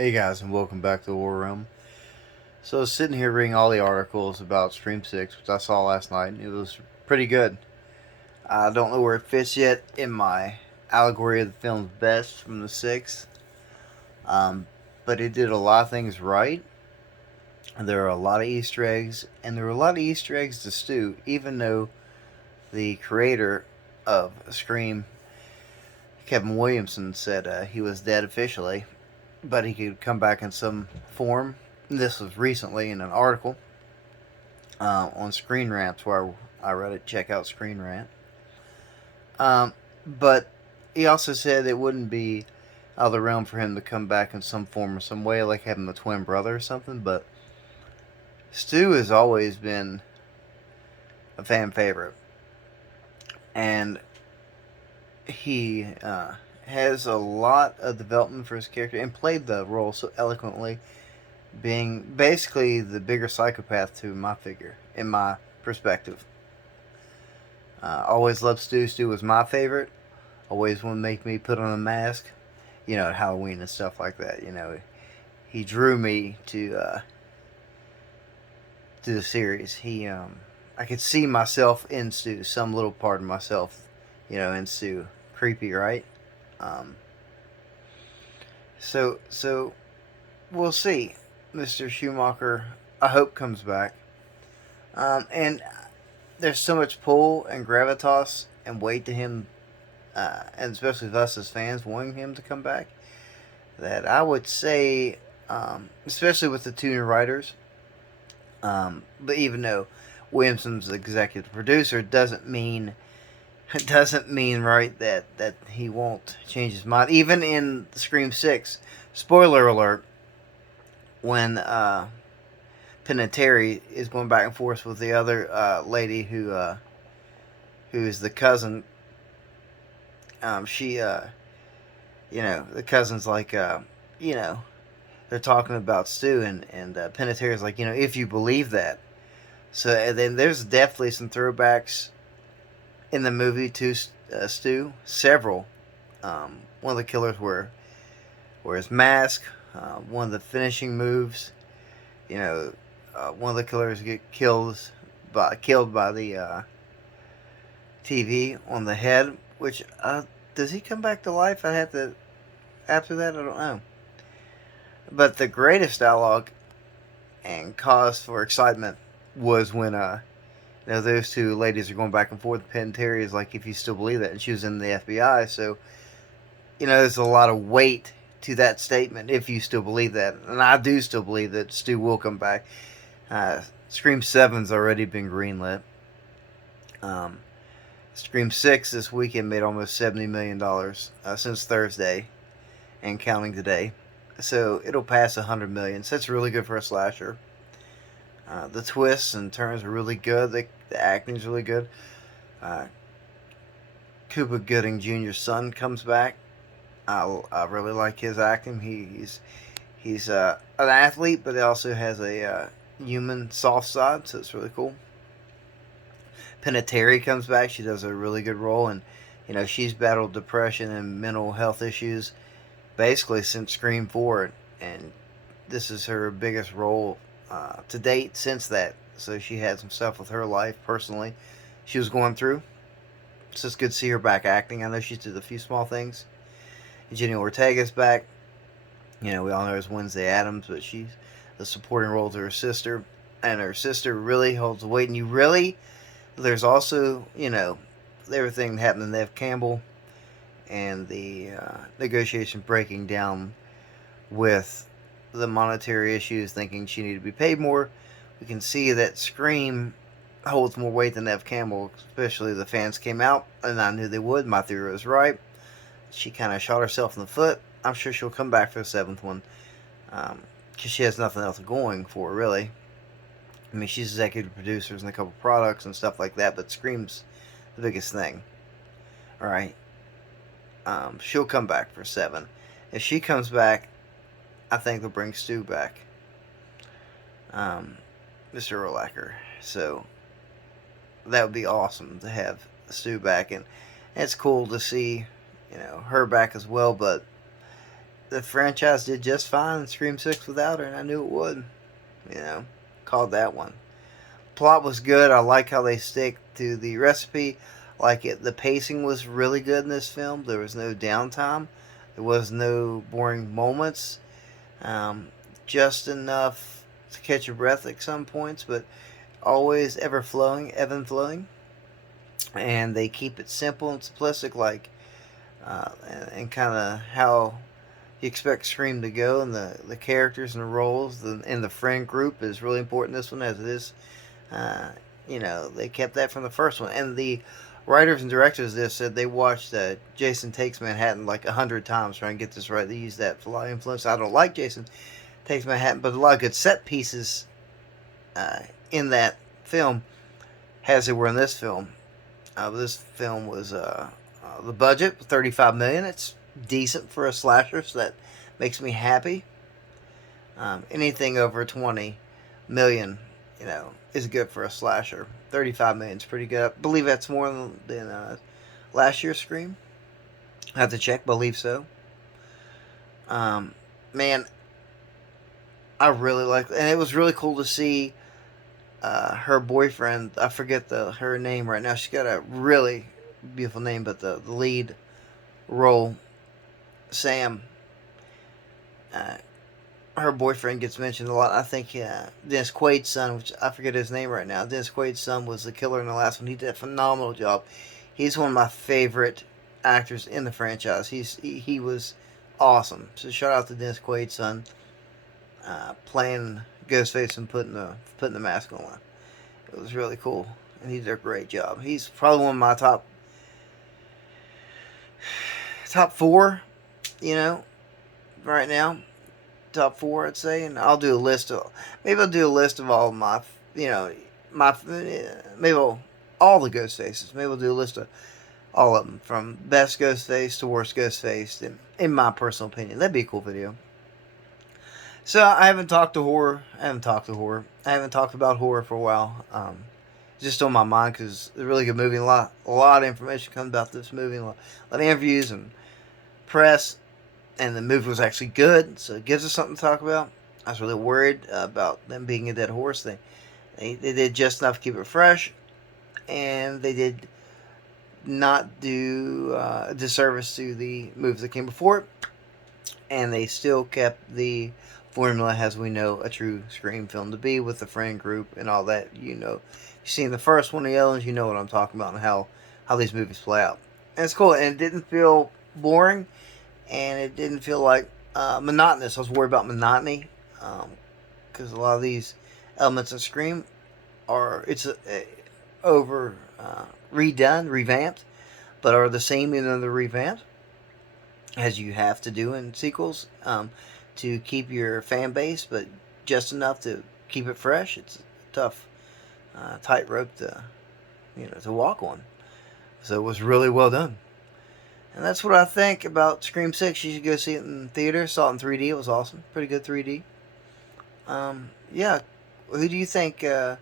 Hey guys, and welcome back to the War Room. So I was sitting here reading all the articles about Scream 6, which I saw last night, and it was pretty good. I don't know where it fits yet in my allegory of the film's best from the 6th, um, but it did a lot of things right. There are a lot of Easter eggs, and there were a lot of Easter eggs to Stu, even though the creator of Scream, Kevin Williamson, said he was dead officially, but he could come back in some form. This was recently in an article on Screen Rant's where I read it. Check out Screen Rant. But he also said it wouldn't be out of the realm for him to come back in some form or some way, like having a twin brother or something. But Stu has always been a fan favorite, and he has a lot of development for his character and played the role so eloquently, being basically the bigger psychopath to my figure, in my perspective. Always loved Stu. Stu was my favorite. Always wanted to make me put on a mask, at Halloween and stuff like that. He drew me to the series. I could see myself in Stu, some little part of myself, in Stu. Creepy, right? Um, so we'll see. Mr. Schumacher, I hope comes back. And there's so much pull and gravitas and weight to him, and especially with us as fans wanting him to come back, that I would say, especially with the two new writers, but even though Williamson's the executive producer, doesn't mean right that he won't change his mind. Even in Scream 6, spoiler alert, when Penitentiary is going back and forth with the other lady who is the cousin. She the cousin's like they're talking about Stu, and Penitentiary's like, if you believe that. So and then there's definitely some throwbacks in the movie to Stu. Several. One of the killers were his mask. One of the finishing moves. One of the killers get killed by the TV on the head. Which does he come back to life? I have to after that. I don't know. But the greatest dialogue and cause for excitement was when those two ladies are going back and forth. Penn Terry is like, if you still believe that, and she was in the FBI, so there's a lot of weight to that statement if you still believe that, and I do still believe that Stu will come back. Scream 7's already been greenlit. Scream 6 this weekend made almost $70 million since Thursday and counting today. So it'll pass 100 million. So that's really good for a slasher. The twists and turns are really good. The acting's really good. Cuba Gooding Jr.'s son comes back. I really like his acting. He's an athlete, but he also has a human soft side, so it's really cool. Penitentiary comes back. She does a really good role, and she's battled depression and mental health issues basically since Scream 4, and this is her biggest role to date since that. So she had some stuff with her life personally she was going through. So it's good to see her back acting. I know she did a few small things. Jenny Ortega's back. We all know her as Wednesday Addams, but she's the supporting role to her sister, and her sister really holds the weight. And there's also everything that happened to Neve Campbell and the negotiation breaking down with the monetary issues, thinking she needed to be paid more. We can see that Scream holds more weight than Neve Campbell, especially the fans came out, and I knew they would. My theory was right. She kind of shot herself in the foot. I'm sure she'll come back for the 7th one, because she has nothing else going for her, really. I mean, she's executive producers in a couple products and stuff like that, but Scream's the biggest thing. Alright. She'll come back for 7. If she comes back, I think they'll bring Stu back. Mr. Urlacher. So, that would be awesome to have Stu back. And it's cool to see, her back as well, but the franchise did just fine in Scream 6 without her, and I knew it would. You know, called that one. Plot was good. I like how they stick to the recipe. Like it, the pacing was really good in this film. There was no downtime. There was no boring moments. Um, just enough to catch your breath at some points, but always ever flowing, ebb and flowing. And they keep it simple and simplistic, like and kind of how you expect Scream to go, and the characters and the roles and the friend group is really important. This one, as it is, they kept that from the first one, and the writers and directors of this said they watched Jason Takes Manhattan like 100 times trying to get this right. They used that for a lot of influence. I don't like Jason Takes Manhattan, but a lot of good set pieces in that film, as they were in this film. This film was the budget $35 million. It's decent for a slasher, so that makes me happy. Anything over 20 million, is good for a slasher. 35 million is pretty good. I believe that's more than last year's Scream. I have to check. Believe so. Man, I really like, and it was really cool to see her boyfriend. I forget her name right now. She's got a really beautiful name, but the lead role, Sam. Her boyfriend gets mentioned a lot. I think Dennis Quaid's son, which I forget his name right now. Dennis Quaid's son was the killer in the last one. He did a phenomenal job. He's one of my favorite actors in the franchise. He was awesome. So shout out to Dennis Quaid's son playing Ghostface and putting the mask on. It was really cool, and he did a great job. He's probably one of my top 4, right now. Top 4, I'd say, and I'll do a list of all of my, maybe all the ghost faces. Maybe we'll do a list of all of them, from best ghost face to worst ghost face, in my personal opinion. That'd be a cool video. So I haven't talked about horror for a while. Just on my mind because it's a really good movie. A lot of information comes about this movie. A lot of interviews and press. And the movie was actually good, so it gives us something to talk about. I was really worried about them being a dead horse thing. They did just enough to keep it fresh, and they did not do a disservice to the movies that came before it. And they still kept the formula as we know a true Scream film to be, with the friend group and all that. You've seen the first one, the Ellens, you know what I'm talking about, and how these movies play out. And it's cool, and it didn't feel boring. And it didn't feel like monotonous. I was worried about monotony because a lot of these elements of Scream are redone, revamped, but are the same in the revamped, as you have to do in sequels to keep your fan base, but just enough to keep it fresh. It's a tough tightrope to walk on. So it was really well done. And that's what I think about Scream 6. You should go see it in theater. Saw it in 3D. It was awesome. Pretty good 3D. Yeah. Who do you think? Who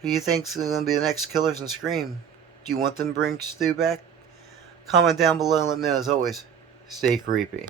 do you think's going to be the next killers in Scream? Do you want them to bring Stu back? Comment down below and let me know. As always, stay creepy.